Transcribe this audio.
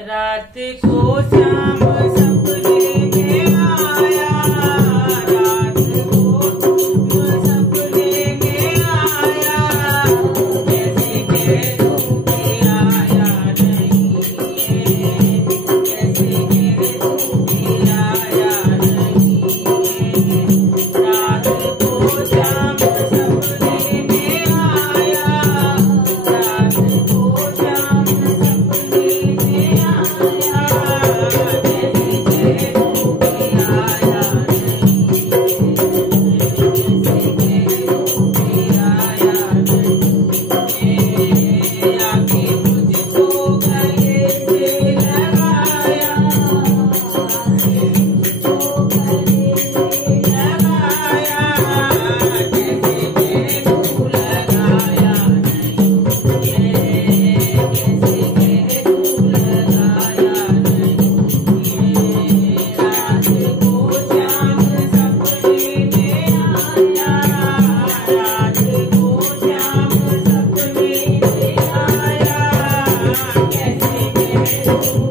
रात को श्याम सपने में आया, रात को श्याम सपने में आया, जैसे कह दूं कि आया नहीं है, जैसे कह दूं कि आया नहीं है। रात को श्याम सपने में आया, रात को श्याम सपने में आया, जैसे कह दूं कि आया नहीं है, जैसे कह दूं कि आया नहीं है। आके मुझको गले से लगाया, आके मुझको गले से लगाया, जैसे कह दूं लगाया नहीं है, जैसे कह दूं लगाया नहीं है। रात को श्याम सपने में आया, रात को श्याम सपने में आया, कैसे कह दूं